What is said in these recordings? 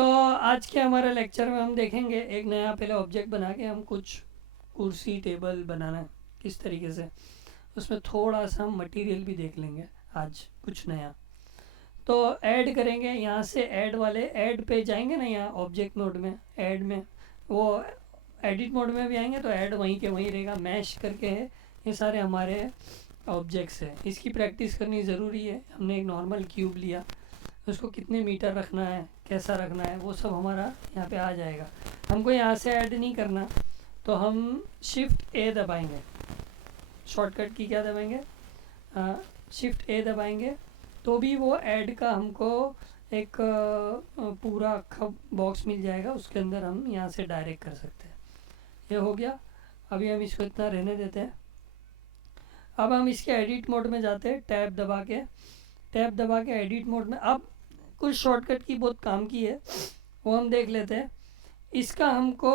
तो आज के हमारे लेक्चर में हम देखेंगे एक नया पहले ऑब्जेक्ट बना के हम कुछ कुर्सी टेबल बनाना है किस तरीके से, उसमें थोड़ा सा हम मटेरियल भी देख लेंगे आज कुछ नया। तो ऐड करेंगे, यहाँ से ऐड वाले ऐड पे जाएंगे ना, यहाँ ऑब्जेक्ट मोड में ऐड में, वो एडिट मोड में भी आएंगे तो ऐड वहीं के वहीं रहेगा। मैश करके है, ये सारे हमारे ऑब्जेक्ट्स हैं, इसकी प्रैक्टिस करनी ज़रूरी है। हमने एक नॉर्मल क्यूब लिया, उसको कितने मीटर रखना है, कैसा रखना है, वो सब हमारा यहाँ पे आ जाएगा। हमको यहाँ से ऐड नहीं करना, तो हम शिफ्ट ए दबाएंगे, शॉर्टकट की क्या दबाएंगे, शिफ्ट ए दबाएंगे, तो भी वो ऐड का हमको एक पूरा अक्खा बॉक्स मिल जाएगा, उसके अंदर हम यहाँ से डायरेक्ट कर सकते हैं। ये हो गया, अभी हम इसको इतना रहने देते हैं। अब हम इसके एडिट मोड में जाते हैं, टैब दबा के एडिट मोड में। अब कुछ शॉर्टकट की बहुत काम की है, वो हम देख लेते हैं। इसका हमको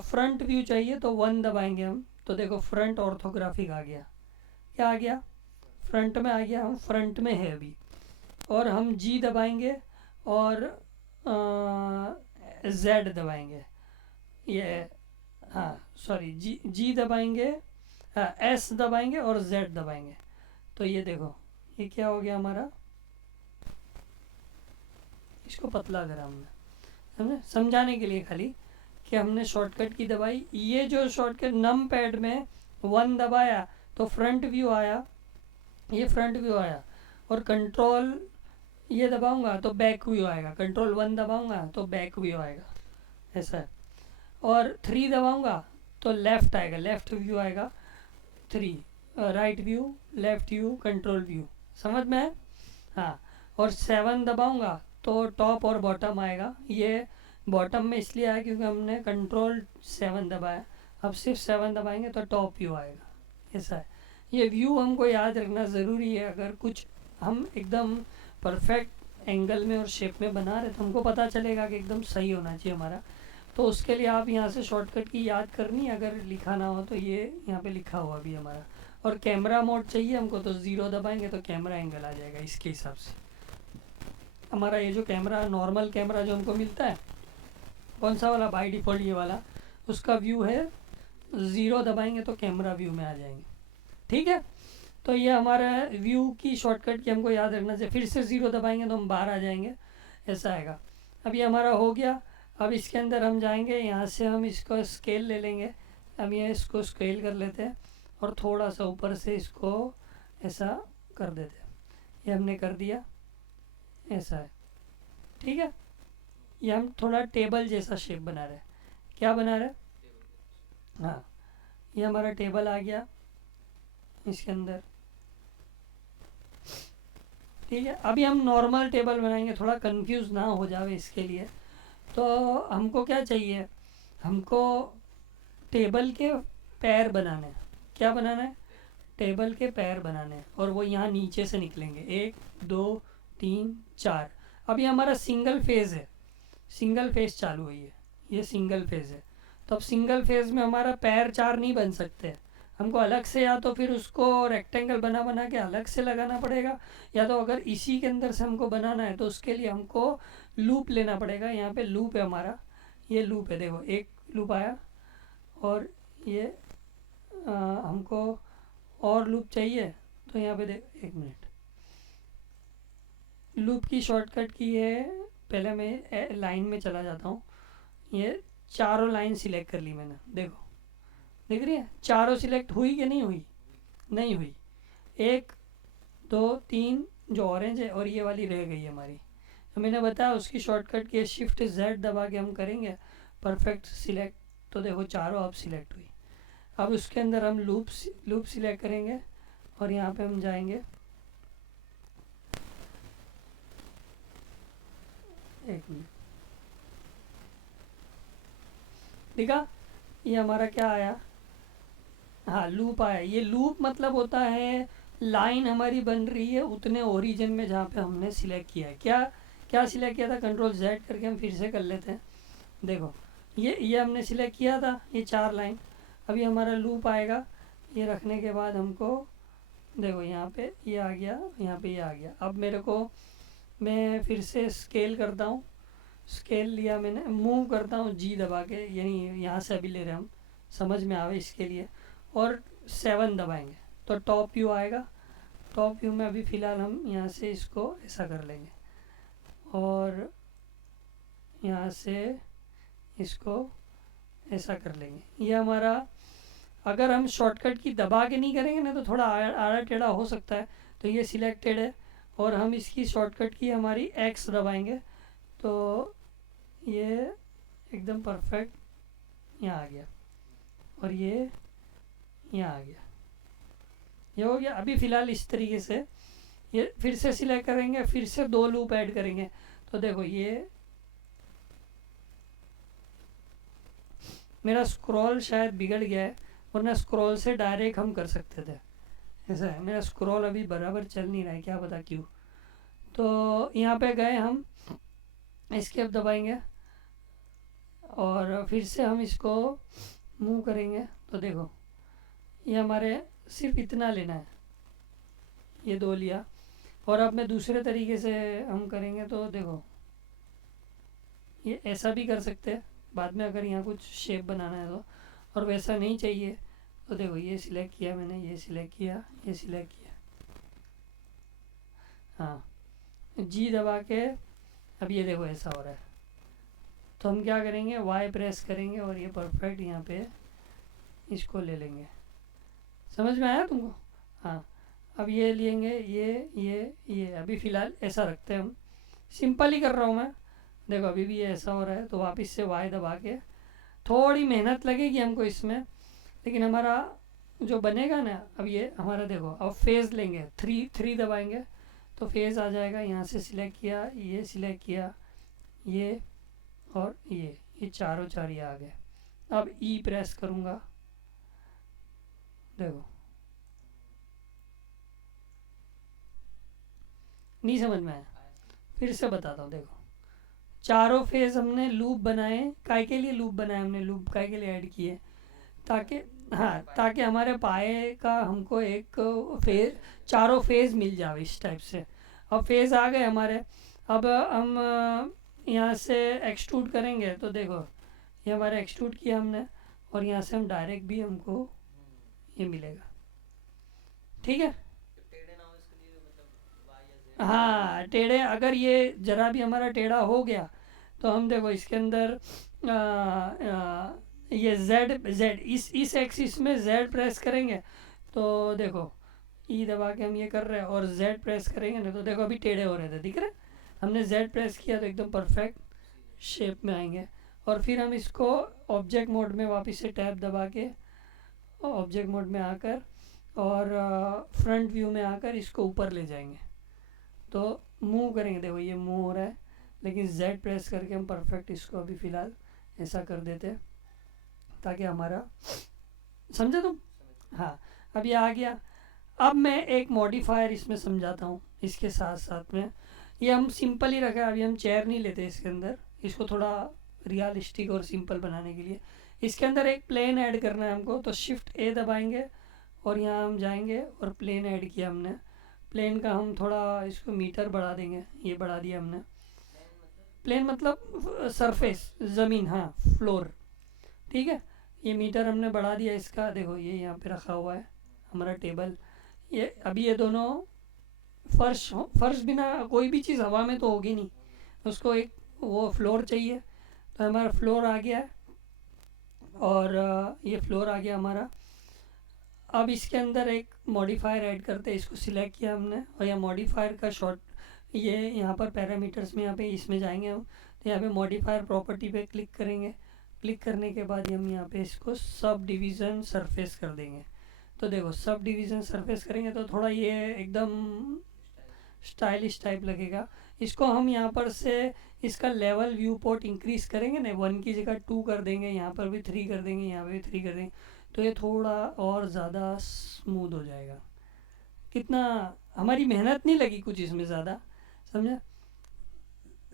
फ्रंट व्यू चाहिए तो 1 दबाएंगे हम, तो देखो फ्रंट ऑर्थोग्राफिक आ गया। क्या आ गया? फ्रंट में आ गया, हम फ्रंट में है अभी। और हम जी दबाएंगे और जेड दबाएंगे, ये हाँ सॉरी जी दबाएंगे, हाँ एस दबाएंगे और जेड दबाएंगे। तो ये देखो ये क्या हो गया हमारा, इसको पतला करा हमने, समझे, समझाने के लिए खाली कि हमने शॉर्टकट की दबाई। ये जो शॉर्टकट नम पैड में 1 दबाया तो फ्रंट व्यू आया, ये फ्रंट व्यू आया। और कंट्रोल ये दबाऊंगा तो बैक व्यू आएगा, कंट्रोल 1 दबाऊंगा तो बैक व्यू आएगा, ऐसा है। और 3 दबाऊंगा तो लेफ़्ट आएगा, लेफ़्ट व्यू आएगा। 3 right view, left view, control view, समझ में है? हाँ। और 7 दबाऊंगा तो टॉप और बॉटम आएगा। ये बॉटम में इसलिए आया क्योंकि हमने कंट्रोल 7 दबाया, अब सिर्फ 7 दबाएंगे तो टॉप व्यू आएगा, ऐसा है। ये व्यू हमको याद रखना ज़रूरी है। अगर कुछ हम एकदम परफेक्ट एंगल में और शेप में बना रहे तो हमको पता चलेगा कि एकदम सही होना चाहिए हमारा। तो उसके लिए आप यहाँ से शॉर्टकट की याद करनी, अगर लिखा ना हो तो ये यहाँ पे लिखा हुआ भी हमारा। और कैमरा मोड चाहिए हमको तो 0 दबाएंगे तो कैमरा एंगल आ जाएगा। इसके हिसाब से हमारा ये जो कैमरा, नॉर्मल कैमरा जो हमको मिलता है, कौन सा वाला, बाई डिफ़ॉल्ट ये वाला, उसका व्यू है 0 दबाएंगे तो कैमरा व्यू में आ जाएंगे, ठीक है। तो ये हमारा व्यू की शॉर्टकट की हमको याद रखना चाहिए। फिर से 0 दबाएंगे तो हम बाहर आ जाएंगे, ऐसा आएगा। अब ये हमारा हो गया। अब इसके अंदर हम जाएंगे, यहाँ से हम इसको स्केल ले लेंगे। हम ये इसको स्केल कर लेते हैं और थोड़ा सा ऊपर से इसको ऐसा कर देते हैं। ये हमने कर दिया, ऐसा है, ठीक है। ये हम थोड़ा टेबल जैसा शेप बना रहे हैं। क्या बना रहे हैं? हाँ, ये हमारा टेबल आ गया इसके अंदर, ठीक है। अभी हम नॉर्मल टेबल बनाएंगे, थोड़ा कंफ्यूज ना हो जावे इसके लिए। तो हमको क्या चाहिए, हमको टेबल के पैर बनाने हैं। क्या बनाना है? टेबल के पैर बनाने हैं, और वो यहाँ नीचे से निकलेंगे, 1 2 3 4। अभी हमारा सिंगल फेज़ है, सिंगल फेज़ चालू हुई है, ये सिंगल फेज़ है। तो अब सिंगल फेज़ में हमारा पैर 4 नहीं बन सकते, हमको अलग से या तो फिर उसको रेक्टेंगल बना बना के अलग से लगाना पड़ेगा, या तो अगर इसी के अंदर से हमको बनाना है तो उसके लिए हमको लूप लेना पड़ेगा। यहाँ पे लूप है हमारा, ये लूप है, देखो एक लूप आया। और ये हमको और लूप चाहिए तो यहाँ पे देख, 1 मिनट, लूप की शॉर्टकट की है, पहले मैं लाइन में चला जाता हूँ। ये चारों लाइन सिलेक्ट कर ली मैंने, देखो दिख रही है, चारों सिलेक्ट हुई कि नहीं हुई? नहीं हुई। 1 2 3 जो ऑरेंज है और ये वाली रह गई हमारी। तो मैंने बताया उसकी शॉर्टकट की शिफ्ट Z दबा के हम करेंगे परफेक्ट सिलेक्ट, तो देखो चारों अब सिलेक्ट हुई। अब उसके अंदर हम लूप सिलेक्ट करेंगे और यहाँ पे हम जाएंगे, एक मिनट, देखा ये हमारा क्या आया, हाँ लूप आया। ये लूप मतलब होता है लाइन हमारी बन रही है उतने ओरिजिन में जहाँ पे हमने सिलेक्ट किया है। क्या क्या सिलेक्ट किया था, कंट्रोल Z करके हम फिर से कर लेते हैं। देखो ये हमने सिलेक्ट किया था, ये 4 लाइन। अभी हमारा लूप आएगा, ये रखने के बाद हमको देखो यहाँ पे ये आ गया, यहाँ पे ये आ गया। अब मेरे को, मैं फिर से स्केल करता हूँ, स्केल लिया मैंने, मूव करता हूँ जी दबा के, यानी यहाँ से अभी ले रहे हम, समझ में आवे इसके लिए, और 7 दबाएंगे तो टॉप व्यू आएगा। टॉप व्यू में अभी फ़िलहाल हम यहाँ से इसको ऐसा कर लेंगे और यहाँ से इसको ऐसा कर लेंगे। ये हमारा, अगर हम शॉर्टकट की दबा के नहीं करेंगे ना तो थोड़ा आड़ा टेढ़ा हो सकता है। तो ये सिलेक्टेड है और हम इसकी शॉर्टकट की हमारी एक्स दबाएंगे तो ये एकदम परफेक्ट यहाँ आ गया और ये यहाँ आ गया, ये हो गया। अभी फ़िलहाल इस तरीके से ये फिर से सिलेक्ट करेंगे, फिर से 2 लूप ऐड करेंगे तो देखो ये मेरा स्क्रॉल शायद बिगड़ गया है, वरना स्क्रॉल से डायरेक्ट हम कर सकते थे। ऐसा है, मेरा स्क्रॉल अभी बराबर चल नहीं रहा है, क्या पता क्यों। तो यहाँ पे गए हम, एस्केप दबाएंगे और फिर से हम इसको मूव करेंगे तो देखो ये हमारे सिर्फ इतना लेना है, ये 2 लिया। और अब मैं दूसरे तरीके से हम करेंगे तो देखो ये ऐसा भी कर सकते हैं बाद में अगर यहाँ कुछ शेप बनाना है तो, और वैसा नहीं चाहिए तो देखो ये सिलेक्ट किया मैंने, ये सिलेक्ट किया, ये सिलेक्ट किया, हाँ जी दबा के, अब ये देखो ऐसा हो रहा है। तो हम क्या करेंगे, वाई प्रेस करेंगे और ये परफेक्ट यहाँ पे इसको ले लेंगे। समझ में आया तुमको? हाँ, अब ये लेंगे, ये अभी फ़िलहाल ऐसा रखते हैं हम, सिंपल ही कर रहा हूँ मैं। देखो अभी भी ये ऐसा हो रहा है तो वापस से वाई दबा के, थोड़ी मेहनत लगेगी हमको इसमें, लेकिन हमारा जो बनेगा ना, अब ये हमारा देखो, अब फेज़ लेंगे, 3 दबाएंगे तो फेज़ आ जाएगा। यहाँ से सिलेक्ट किया, ये सिलेक्ट किया, ये और ये चारों चार ये आ गए। अब ई प्रेस करूँगा, देखो नहीं समझ में आया, फिर से बताता हूँ। देखो चारों फेज़ हमने लूप बनाए, काय के लिए लूप बनाए हमने, लूप काय के लिए ऐड किए, ताकि हाँ, ताकि हमारे पाए का हमको एक फेज, चारों फेज़ मिल जाए इस टाइप से। अब फेज़ आ गए हमारे, अब हम यहाँ से एक्सट्रूड करेंगे तो देखो ये हमारा एक्सट्रूड किया हमने और यहाँ से हम डायरेक्ट भी हमको ये मिलेगा, ठीक है। हाँ टेढ़े, अगर ये ज़रा भी हमारा टेढ़ा हो गया तो हम देखो इसके अंदर ये जेड इस एक्सिस में जेड प्रेस करेंगे तो देखो ई दबा के हम ये कर रहे हैं और जेड प्रेस करेंगे ना तो देखो अभी टेढ़े हो रहे थे, दिख रहे। हमने जेड प्रेस किया तो एकदम परफेक्ट शेप में आएंगे। और फिर हम इसको ऑब्जेक्ट मोड में वापस से टैब दबा के ऑब्जेक्ट मोड में आकर और फ्रंट व्यू में आकर इसको ऊपर ले जाएंगे तो मूव करेंगे। देखो ये मूव हो रहा है, लेकिन Z प्रेस करके हम परफेक्ट इसको अभी फ़िलहाल ऐसा कर देते हैं ताकि हमारा, समझे तुम? हाँ, अब ये आ गया। अब मैं एक मॉडिफायर इसमें समझाता हूँ इसके साथ साथ में। ये हम सिंपल ही रखा है, अभी हम चेयर नहीं लेते इसके अंदर, इसको थोड़ा रियलिस्टिक और सिंपल बनाने के लिए इसके अंदर एक प्लेन ऐड करना है हमको। तो शिफ्ट ए दबाएंगे और यहाँ हम जाएंगे और प्लेन ऐड किया हमने। प्लेन का हम थोड़ा इसको मीटर बढ़ा देंगे, ये बढ़ा दिया हमने। प्लेन मतलब सरफेस, ज़मीन, हाँ फ्लोर, ठीक है। ये मीटर हमने बढ़ा दिया इसका, देखो ये यहाँ पे रखा हुआ है हमारा टेबल। ये अभी ये दोनों फर्श बिना कोई भी चीज़ हवा में तो होगी नहीं, उसको एक वो फ्लोर चाहिए। तो हमारा फ्लोर आ गया है और ये फ्लोर आ गया हमारा। अब इसके अंदर एक मॉडिफायर ऐड करते हैं, इसको सिलेक्ट किया हमने और यह मॉडिफायर का शॉर्ट, ये यहाँ पर पैरामीटर्स में यहाँ पे इसमें जाएंगे हम तो यहाँ पे मॉडिफायर प्रॉपर्टी पे क्लिक करेंगे। क्लिक करने के बाद हम यहाँ पे इसको सब डिवीज़न सरफेस कर देंगे। तो देखो सब डिवीज़न सरफेस करेंगे तो थोड़ा ये एकदम स्टाइलिश टाइप लगेगा। इसको हम यहाँ पर से इसका लेवल व्यू पोर्ट इंक्रीज़ करेंगे ना, 1 की जगह 2 कर देंगे, यहाँ पर भी 3 कर देंगे, यहाँ पर भी 3 कर देंगे तो ये थोड़ा और ज़्यादा स्मूथ हो जाएगा। कितना हमारी मेहनत नहीं लगी कुछ इसमें ज़्यादा, समझे,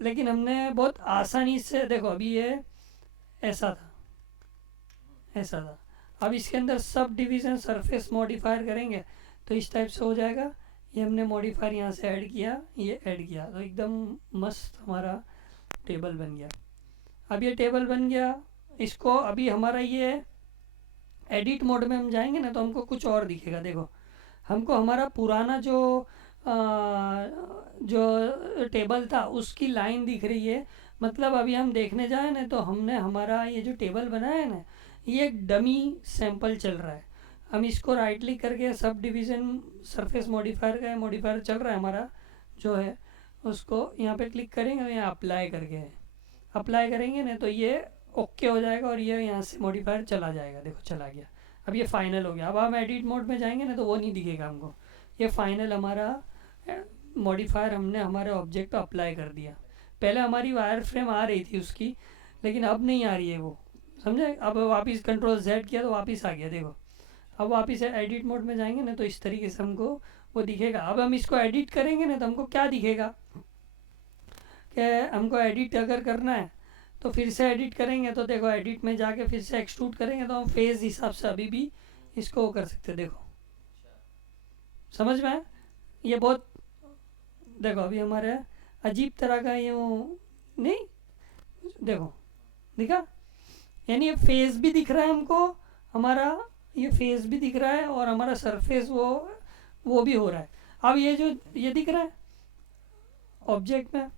लेकिन हमने बहुत आसानी से, देखो अभी ये ऐसा था, अब इसके अंदर सब डिवीज़न सरफेस मॉडिफायर करेंगे तो इस टाइप से हो जाएगा। ये हमने मॉडिफायर यहाँ से ऐड किया, ये ऐड किया तो एकदम मस्त हमारा टेबल बन गया। अब ये टेबल बन गया, इसको अभी हमारा ये एडिट मोड में हम जाएंगे ना तो हमको कुछ और दिखेगा। देखो हमको हमारा पुराना जो टेबल था उसकी लाइन दिख रही है। मतलब अभी हम देखने जाए ना तो हमने हमारा ये जो टेबल बनाया है ना, ये एक डमी सैंपल चल रहा है। हम इसको राइट क्लिक करके सब डिवीज़न सरफेस मॉडिफायर का मॉडिफायर चल रहा है हमारा जो है, उसको यहाँ पे क्लिक करेंगे और यहाँ अप्लाई करके अप्लाई करेंगे ना तो ये ओके हो जाएगा और ये यहाँ से मॉडिफायर चला जाएगा। देखो चला गया। अब ये फाइनल हो गया। अब हम एडिट मोड में जाएंगे ना तो वो नहीं दिखेगा हमको। ये फाइनल हमारा मॉडिफायर हमने हमारे ऑब्जेक्ट पे अप्लाई कर दिया। पहले हमारी वायर फ्रेम आ रही थी उसकी, लेकिन अब नहीं आ रही है वो, समझे। अब वापस कंट्रोल Z किया तो वापस आ गया। देखो अब वापस एडिट मोड में जाएंगे ना तो इस तरीके से हमको वो दिखेगा। अब हम इसको एडिट करेंगे ना तो हमको क्या दिखेगा कि हमको एडिट अगर करना है तो फिर से एडिट करेंगे तो देखो एडिट में जाके फिर से एक्सट्रूड करेंगे तो हम फेस हिसाब से अभी भी इसको वो कर सकते। देखो समझ में आया? ये बहुत देखो अभी हमारे अजीब तरह का ये नहीं, देखो दिखा, यानी ये फेस भी दिख रहा है हमको, हमारा ये फेस भी दिख रहा है और हमारा सरफेस वो भी हो रहा है। अब ये जो ये दिख रहा है ऑब्जेक्ट में,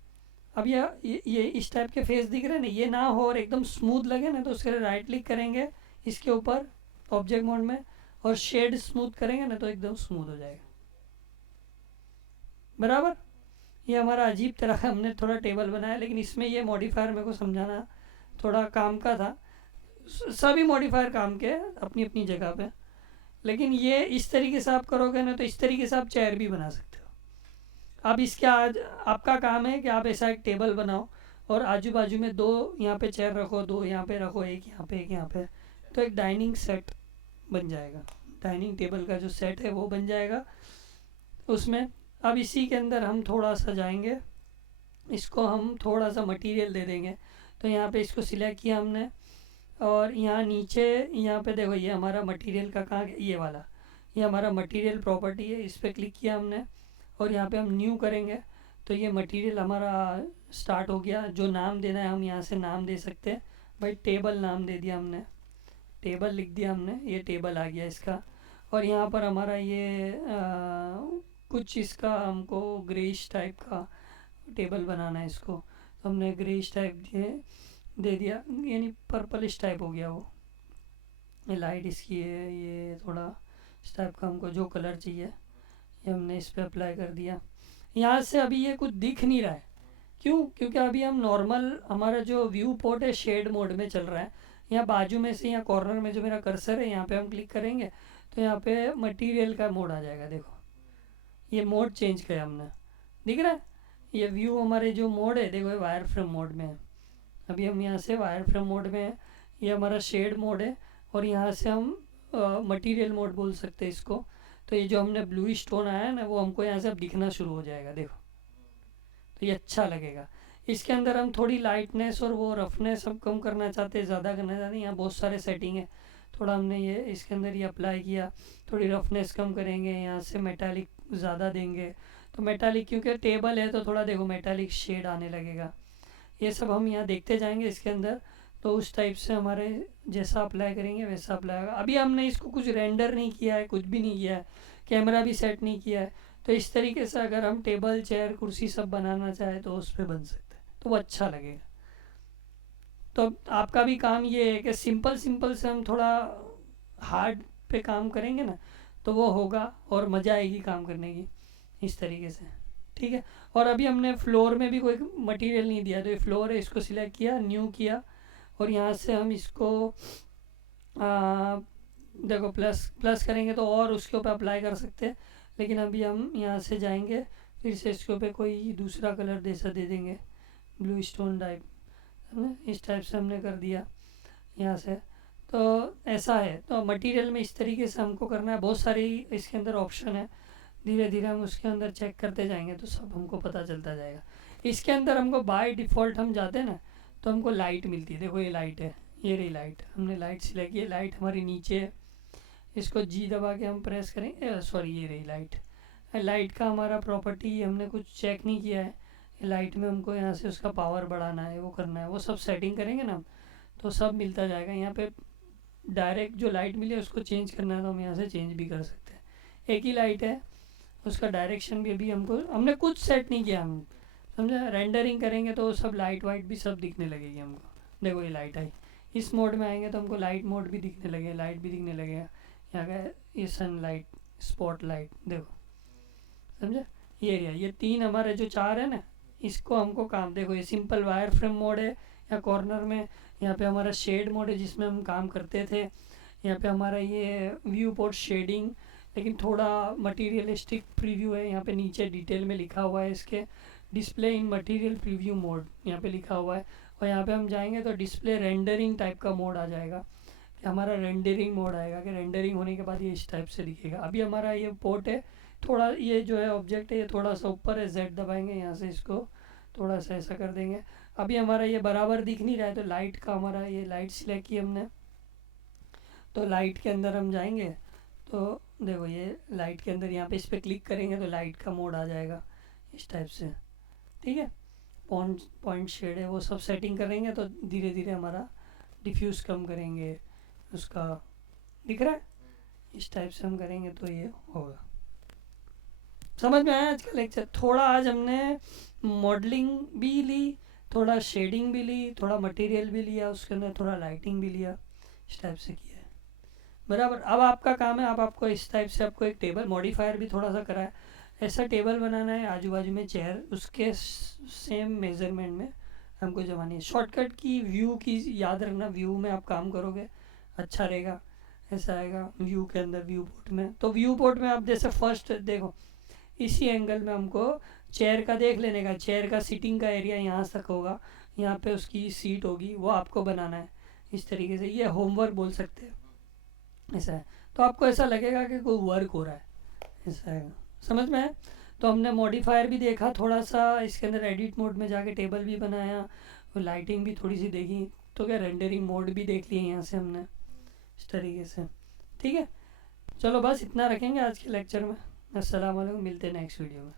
अब ये इस टाइप के फेस दिख रहे हैं ना, ये ना हो और एकदम स्मूथ लगे ना तो उसके लिए राइट क्लिक करेंगे इसके ऊपर ऑब्जेक्ट मोड में और शेड स्मूथ करेंगे ना तो एकदम स्मूथ हो जाएगा। बराबर। ये हमारा अजीब तरह का हमने थोड़ा टेबल बनाया, लेकिन इसमें ये मॉडिफायर मेरे को समझाना थोड़ा काम का था। सभी मॉडिफायर काम के अपनी अपनी जगह पे, लेकिन ये इस तरीके से आप करोगे ना तो इस तरीके से आप चेयर भी बना सकते हो। अब इसके आज आपका काम है कि आप ऐसा एक टेबल बनाओ और आजू बाजू में दो यहाँ पे चेयर रखो, दो यहाँ पे रखो, एक यहाँ पे एक यहाँ पे, तो एक डाइनिंग सेट बन जाएगा। डाइनिंग टेबल का जो सेट है वो बन जाएगा उसमें। अब इसी के अंदर हम थोड़ा सा जाएंगे, इसको हम थोड़ा सा मटेरियल दे देंगे। तो यहाँ पे इसको सिलेक्ट किया हमने और यहाँ नीचे यहाँ पे देखो ये हमारा मटेरियल का कहाँ, ये वाला ये हमारा मटेरियल प्रॉपर्टी है, इस पर क्लिक किया हमने और यहाँ पे हम न्यू करेंगे तो ये मटेरियल हमारा स्टार्ट हो गया। जो नाम देना है हम यहाँ से नाम दे सकते हैं। भाई टेबल नाम दे दिया हमने, टेबल लिख दिया हमने, ये टेबल आ गया इसका। और यहाँ पर हमारा ये कुछ इसका हमको ग्रेइश टाइप का टेबल बनाना है इसको, तो हमने ग्रेइश टाइप दे दिया, यानी पर्पलिश टाइप हो गया वो। ये लाइट इसकी है, ये थोड़ा इस टाइप का हमको जो कलर चाहिए ये हमने इस पर अप्लाई कर दिया। यहाँ से अभी ये कुछ दिख नहीं रहा है, क्यों? क्योंकि अभी हम नॉर्मल हमारा जो व्यू पोर्ट है शेड मोड में चल रहा है। यहाँ बाजू में से यहाँ कॉर्नर में जो मेरा कर्सर है यहाँ पे हम क्लिक करेंगे तो यहाँ पे मटेरियल का मोड आ जाएगा। देखो ये मोड चेंज किया हमने, दिख रहा है? ये व्यू हमारे जो मोड है देखो ये वायर फ्रेम मोड में है। अभी हम यहाँ से वायर फ्रेम मोड में है, ये हमारा शेड मोड है और यहाँ से हम मटेरियल मोड बोल सकते हैं इसको। तो ये जो हमने ब्लू स्टोन आया है ना वो हमको यहाँ से अब दिखना शुरू हो जाएगा। देखो तो ये अच्छा लगेगा। इसके अंदर हम थोड़ी लाइटनेस और वो रफनेस हम कम करना चाहते हैं, ज़्यादा करना चाहते हैं। यहाँ बहुत सारे सेटिंग है, थोड़ा हमने ये इसके अंदर ये अप्लाई किया। थोड़ी रफनेस कम करेंगे, यहाँ से मेटालिक ज़्यादा देंगे तो मेटालिक, क्योंकि टेबल है तो थोड़ा देखो मेटालिक शेड आने लगेगा। ये सब हम यहाँ देखते जाएंगे इसके अंदर, तो उस टाइप से हमारे जैसा अप्लाई करेंगे वैसा अप्लाई होगा। अभी हमने इसको कुछ रेंडर नहीं किया है, कुछ भी नहीं किया है, कैमरा भी सेट नहीं किया है। तो इस तरीके से अगर हम टेबल चेयर कुर्सी सब बनाना चाहें तो उस पर बन सकते हैं, तो वो अच्छा लगेगा। तो आपका भी काम ये है कि सिंपल सिंपल से हम थोड़ा हार्ड पे काम करेंगे ना तो वो होगा और मज़ा आएगी काम करने की इस तरीके से, ठीक है। और अभी हमने फ्लोर में भी कोई मटेरियल नहीं दिया, तो ये फ्लोर है, इसको सिलेक्ट किया, न्यू किया और यहाँ से हम इसको देखो प्लस करेंगे तो और उसके ऊपर अप्लाई कर सकते हैं। लेकिन अभी हम यहाँ से जाएंगे, फिर से इसके ऊपर कोई दूसरा कलर जैसा दे देंगे, ब्लू स्टोन टाइप, इस टाइप से हमने कर दिया यहाँ से। तो ऐसा है, तो मटेरियल में इस तरीके से हमको करना है। बहुत सारी इसके अंदर ऑप्शन है, धीरे धीरे हम उसके अंदर चेक करते जाएंगे तो सब हमको पता चलता जाएगा। इसके अंदर हमको बाय डिफ़ॉल्ट हम जाते हैं ना तो हमको लाइट मिलती है। देखो ये लाइट है, ये रही लाइट, हमने लाइट सिलेक्ट की, लाइट हमारी नीचे है। इसको जी दबा के हम प्रेस करें, सॉरी ये रही लाइट। लाइट का हमारा प्रॉपर्टी हमने कुछ चेक नहीं किया है, लाइट में हमको यहाँ से उसका पावर बढ़ाना है, वो करना है, वो सब सेटिंग करेंगे ना तो सब मिलता जाएगा। यहाँ पे डायरेक्ट जो लाइट मिली है उसको चेंज करना है तो हम यहाँ से चेंज भी कर सकते हैं। एक ही लाइट है, उसका डायरेक्शन भी अभी हमने कुछ सेट नहीं किया, हम समझे। रेंडरिंग करेंगे तो सब लाइट वाइट भी सब दिखने लगेगी हमको। देखो ये लाइट आई, इस मोड में आएंगे तो हमको लाइट मोड भी दिखने लगे, लाइट भी दिखने लगेगा। यहाँ का ये सन लाइट, स्पॉट लाइट, देखो समझे। ये एरिया, ये 3 हमारे जो 4 है ना, इसको हमको काम, देखो ये सिंपल वायर फ्रेम मोड है या कॉर्नर में। यहाँ पे हमारा शेड मोड है जिसमें हम काम करते थे। यहाँ पे हमारा ये व्यू पोर्ट शेडिंग, लेकिन थोड़ा मटीरियलिस्टिक प्रीव्यू है। यहाँ पे नीचे डिटेल में लिखा हुआ है इसके, display in material preview mode यहाँ पे लिखा हुआ है। और यहाँ पे हम जाएंगे तो डिस्प्ले रेंडरिंग टाइप का मोड आ जाएगा, कि हमारा रेंडरिंग मोड आएगा, कि रेंडरिंग होने के बाद ये इस टाइप से दिखेगा। अभी हमारा ये पोर्ट है, थोड़ा ये जो है ऑब्जेक्ट है ये थोड़ा सा ऊपर है, Z दबाएंगे यहाँ से इसको थोड़ा सा ऐसा कर देंगे। अभी हमारा ये बराबर दिख नहीं रहा है, तो लाइट का हमारा ये लाइट सिलेक्ट की हमने, तो लाइट के अंदर हम जाएंगे तो देखो ये लाइट के अंदर यहाँ पे इस पर क्लिक करेंगे तो लाइट का मोड आ जाएगा इस टाइप से, ठीक है। पॉइंट शेड है वो सब सेटिंग करेंगे तो धीरे धीरे हमारा डिफ्यूज़ कम करेंगे उसका, दिख रहा है। इस टाइप से हम करेंगे तो ये होगा। समझ में आया आज का लेक्चर? थोड़ा आज हमने मॉडलिंग भी ली, थोड़ा शेडिंग भी ली, थोड़ा मटेरियल भी लिया, उसके अंदर थोड़ा लाइटिंग भी लिया, इस टाइप से किया है, बराबर। अब आपका काम है, आपको इस टाइप से आपको एक टेबल मॉडिफायर भी थोड़ा सा करा है, ऐसा टेबल बनाना है, आजू बाजू में चेयर उसके सेम मेजरमेंट में हमको जमानी है। शॉर्टकट की व्यू की याद रखना, व्यू में आप काम करोगे अच्छा रहेगा। ऐसा आएगा व्यू के अंदर, व्यू पोर्ट में। तो व्यू पोर्ट में आप जैसे फर्स्ट देखो इसी एंगल में हमको चेयर का देख लेने का, चेयर का सीटिंग का एरिया यहाँ तक होगा, यहाँ पे उसकी सीट होगी, वो आपको बनाना है इस तरीके से। ये होमवर्क बोल सकते हैं, ऐसा है। तो आपको ऐसा लगेगा कि कोई वर्क हो रहा है, ऐसा है, समझ में है। तो हमने मॉडिफायर भी देखा थोड़ा सा, इसके अंदर एडिट मोड में जाके टेबल भी बनाया, लाइटिंग भी थोड़ी सी देखी, तो क्या रेंडरिंग मोड भी देख लिए यहाँ से हमने इस तरीके से, ठीक है। चलो बस इतना रखेंगे आज के लेक्चर में। अस्सलाम वालेकुम, मिलते हैं नेक्स्ट वीडियो में।